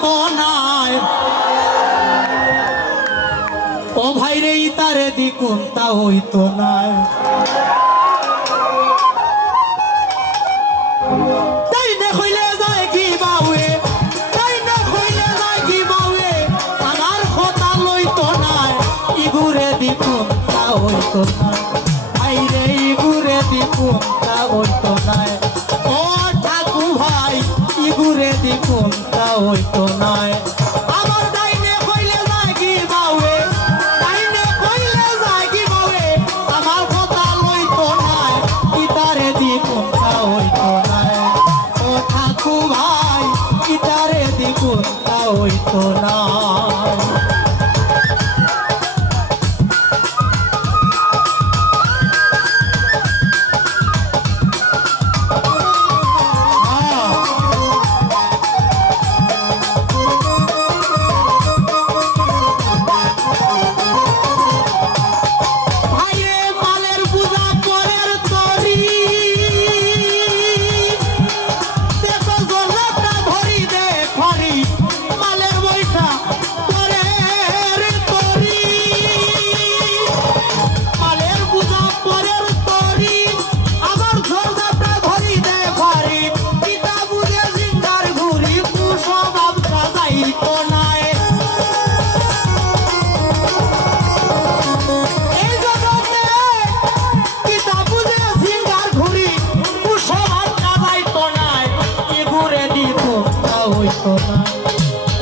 হতো নাই ও ভাই রে তারে দিকুন তা হইতো নাই তাই না কইলে যায় কি বাউে তাই না কইলে যায় কি বাউে আমার কথা লইতো নাই ইগুরে দিকুন তা হইতো নাই ভাই রে ইগুরে দিকুন তা হইতো নাই ও ঠাকু ভাই ইগুরে দিকুন তা হইতো নাই আমার ডাইনে কইলে যায় কি বাউে ডাইনে কইলে যায় কি বাউে আমার কথা লইতো নাই ইতারে দিকুন তা হইতো নাই ও ঠাকু ভাই ইতারে দিকুন তা হইতো নাই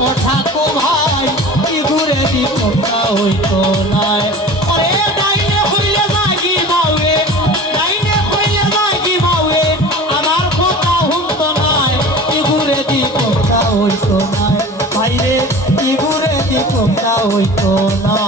ও ঠাকু ভাই ইগুরে দিকুন তা হইতো নাই ওরে ডাইনে কইলে লাগি বাউে ডাইনে কইলে লাগি বাউে আমার কথা হুনতো নাই ইগুরে দিকুন তা হইতো নাই ভাই রে ইগুরে দিকুন তা হইতো না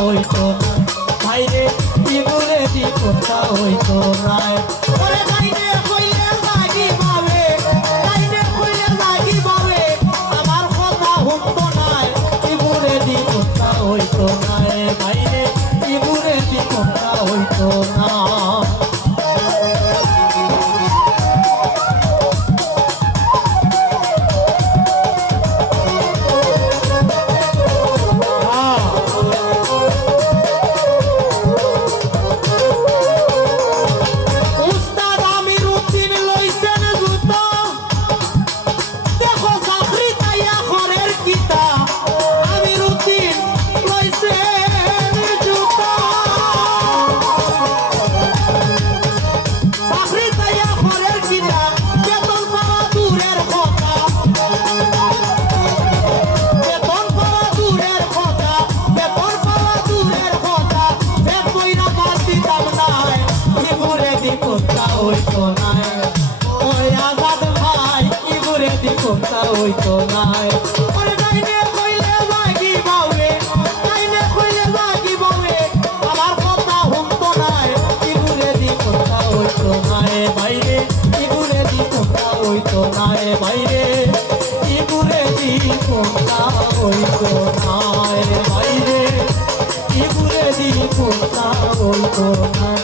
হইতো ভাই রে ইগুরে দিকুন তা হইতো নাই ওরে ডাইনে কইলে লাগি বাউে ডাইনে কইলে লাগি বাউে আমার কথা হুনতো নাই ইগুরে দিকুন তা হইতো নাই ভাই রে ইগুরে দিকুন তা হইতো না হইতো নাই ওরে ডাইনে কইলে লাগি বাউে ডাইনে কইলে লাগি বাউে আমার কথা হুনতো নাই ইগুরে দিকুন তা হইতো নাই বাইরে ইগুরে দিকুন তা হইতো নাই বাইরে ইগুরে দিকুন তা হইতো নাই বাইরে ইগুরে দিকুন তা হইতো নাই